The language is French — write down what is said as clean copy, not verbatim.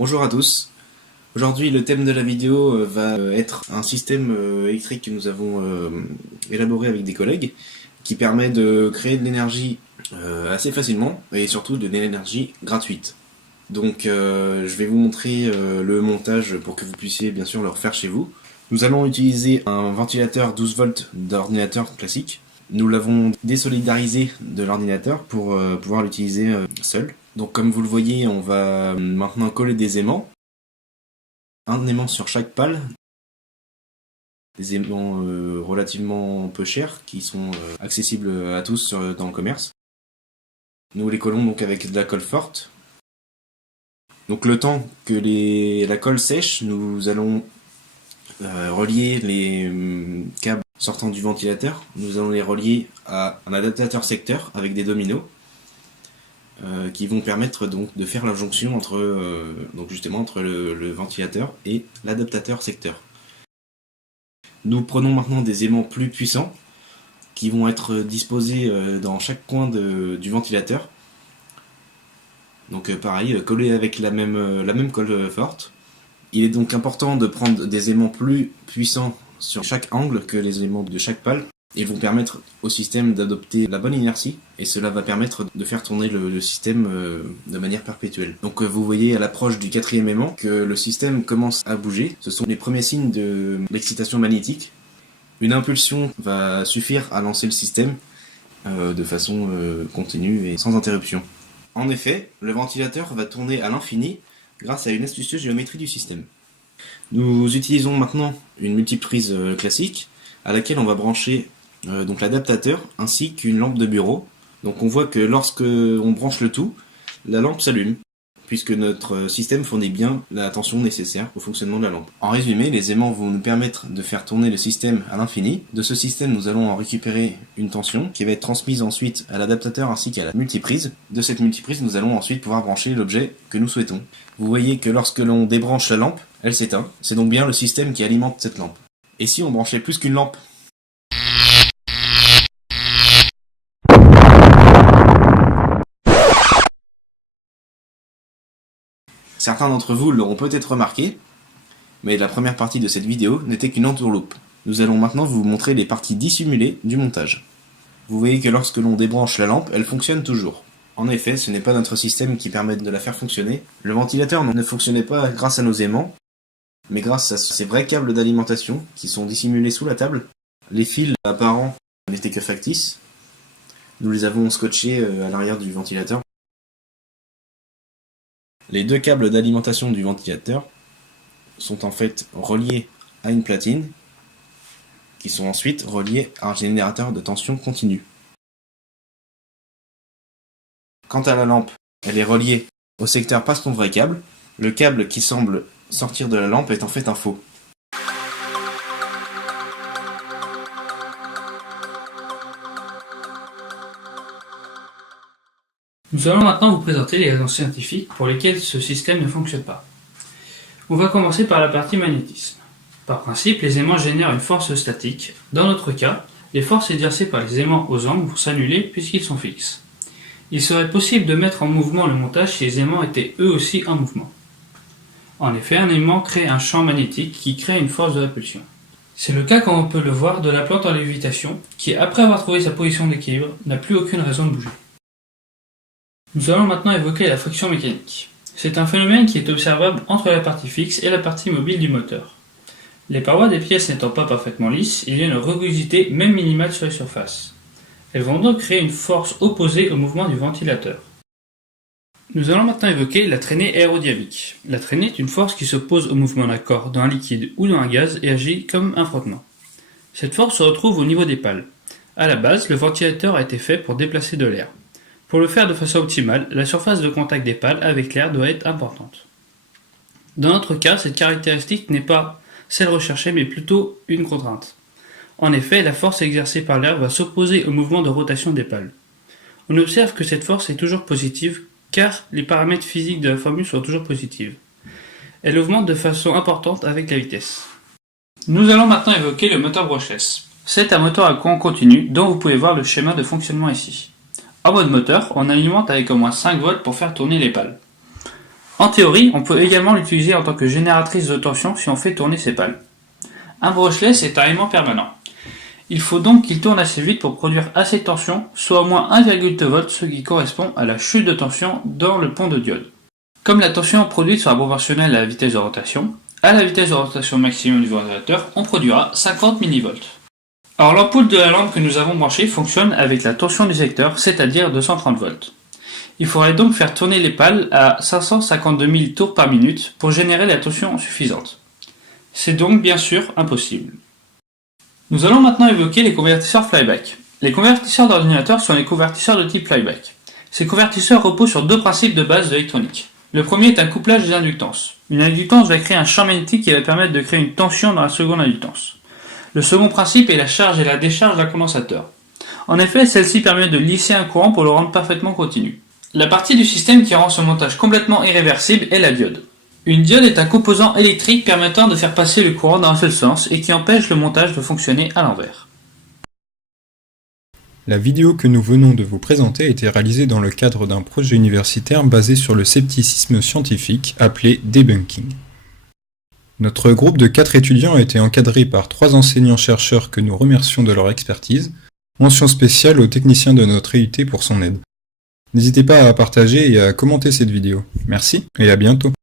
Bonjour à tous. Aujourd'hui, le thème de la vidéo va être un système électrique que nous avons élaboré avec des collègues qui permet de créer de l'énergie assez facilement et surtout de l'énergie gratuite. Donc je vais vous montrer le montage pour que vous puissiez bien sûr le refaire chez vous. Nous allons utiliser un ventilateur 12 volts d'ordinateur classique. Nous l'avons désolidarisé de l'ordinateur pour pouvoir l'utiliser seul. Donc comme vous le voyez, on va maintenant coller des aimants. Un aimant sur chaque pale. Des aimants relativement peu chers qui sont accessibles à tous dans le commerce. Nous les collons donc avec de la colle forte. Donc le temps que la colle sèche, nous allons relier les câbles sortant du ventilateur. Nous allons les relier à un adaptateur secteur avec des dominos qui vont permettre donc de faire la jonction entre le ventilateur et l'adaptateur secteur. Nous prenons maintenant des aimants plus puissants qui vont être disposés dans chaque coin du ventilateur. Donc pareil, collés avec la même colle forte. Il est donc important de prendre des aimants plus puissants sur chaque angle que les aimants de chaque pale. Ils vont permettre au système d'adopter la bonne inertie et cela va permettre de faire tourner le système de manière perpétuelle. Donc vous voyez à l'approche du quatrième aimant que le système commence à bouger. Ce sont les premiers signes de l'excitation magnétique. Une impulsion va suffire à lancer le système de façon continue et sans interruption. En effet, le ventilateur va tourner à l'infini grâce à une astucieuse géométrie du système. Nous utilisons maintenant une multiprise classique à laquelle on va brancher donc l'adaptateur ainsi qu'une lampe de bureau. Donc on voit que lorsque on branche le tout, la lampe s'allume puisque notre système fournit bien la tension nécessaire au fonctionnement de la lampe. En résumé, les aimants vont nous permettre de faire tourner le système à l'infini. De ce système, nous allons en récupérer une tension qui va être transmise ensuite à l'adaptateur ainsi qu'à la multiprise. De cette multiprise, nous allons ensuite pouvoir brancher l'objet que nous souhaitons. Vous voyez que lorsque l'on débranche la lampe, elle s'éteint. C'est donc bien le système qui alimente cette lampe. Et si on branchait plus qu'une lampe ? Certains d'entre vous l'auront peut-être remarqué, mais la première partie de cette vidéo n'était qu'une entourloupe. Nous allons maintenant vous montrer les parties dissimulées du montage. Vous voyez que lorsque l'on débranche la lampe, elle fonctionne toujours. En effet, ce n'est pas notre système qui permet de la faire fonctionner. Le ventilateur ne fonctionnait pas grâce à nos aimants, mais grâce à ces vrais câbles d'alimentation qui sont dissimulés sous la table. Les fils apparents n'étaient que factices. Nous les avons scotchés à l'arrière du ventilateur. Les deux câbles d'alimentation du ventilateur sont en fait reliés à une platine qui sont ensuite reliés à un générateur de tension continue. Quant à la lampe, elle est reliée au secteur par son vrai câble. Le câble qui semble sortir de la lampe est en fait un faux. Nous allons maintenant vous présenter les raisons scientifiques pour lesquelles ce système ne fonctionne pas. On va commencer par la partie magnétisme. Par principe, les aimants génèrent une force statique. Dans notre cas, les forces exercées par les aimants aux angles vont s'annuler puisqu'ils sont fixes. Il serait possible de mettre en mouvement le montage si les aimants étaient eux aussi en mouvement. En effet, un aimant crée un champ magnétique qui crée une force de répulsion. C'est le cas comme on peut le voir de la plante en lévitation qui, après avoir trouvé sa position d'équilibre, n'a plus aucune raison de bouger. Nous allons maintenant évoquer la friction mécanique. C'est un phénomène qui est observable entre la partie fixe et la partie mobile du moteur. Les parois des pièces n'étant pas parfaitement lisses, il y a une rugosité même minimale sur les surfaces. Elles vont donc créer une force opposée au mouvement du ventilateur. Nous allons maintenant évoquer la traînée aérodynamique. La traînée est une force qui s'oppose au mouvement d'un corps, dans un liquide ou dans un gaz et agit comme un frottement. Cette force se retrouve au niveau des pales. À la base, le ventilateur a été fait pour déplacer de l'air. Pour le faire de façon optimale, la surface de contact des pales avec l'air doit être importante. Dans notre cas, cette caractéristique n'est pas celle recherchée mais plutôt une contrainte. En effet, la force exercée par l'air va s'opposer au mouvement de rotation des pales. On observe que cette force est toujours positive car les paramètres physiques de la formule sont toujours positifs. Elle augmente de façon importante avec la vitesse. Nous allons maintenant évoquer le moteur brushless. C'est un moteur à courant continu dont vous pouvez voir le schéma de fonctionnement ici. En mode moteur, on alimente avec au moins 5 volts pour faire tourner les pales. En théorie, on peut également l'utiliser en tant que génératrice de tension si on fait tourner ses pales. Un brushless est un aimant permanent. Il faut donc qu'il tourne assez vite pour produire assez de tension, soit au moins 1,2 V, ce qui correspond à la chute de tension dans le pont de diode. Comme la tension produite sera proportionnelle à la vitesse de rotation, à la vitesse de rotation maximum du ventilateur, on produira 50 mV. Alors l'ampoule de la lampe que nous avons branchée fonctionne avec la tension du secteur, c'est-à-dire 230 V. Il faudrait donc faire tourner les pales à 552 000 tours par minute pour générer la tension suffisante. C'est donc bien sûr impossible. Nous allons maintenant évoquer les convertisseurs flyback. Les convertisseurs d'ordinateur sont les convertisseurs de type flyback. Ces convertisseurs reposent sur deux principes de base de l'électronique. Le premier est un couplage des inductances. Une inductance va créer un champ magnétique qui va permettre de créer une tension dans la seconde inductance. Le second principe est la charge et la décharge d'un condensateur. En effet, celle-ci permet de lisser un courant pour le rendre parfaitement continu. La partie du système qui rend ce montage complètement irréversible est la diode. Une diode est un composant électrique permettant de faire passer le courant dans un seul sens et qui empêche le montage de fonctionner à l'envers. La vidéo que nous venons de vous présenter a été réalisée dans le cadre d'un projet universitaire basé sur le scepticisme scientifique appelé debunking. Notre groupe de 4 étudiants a été encadré par 3 enseignants-chercheurs que nous remercions de leur expertise. Mention spéciale aux techniciens de notre IUT pour son aide. N'hésitez pas à partager et à commenter cette vidéo. Merci et à bientôt.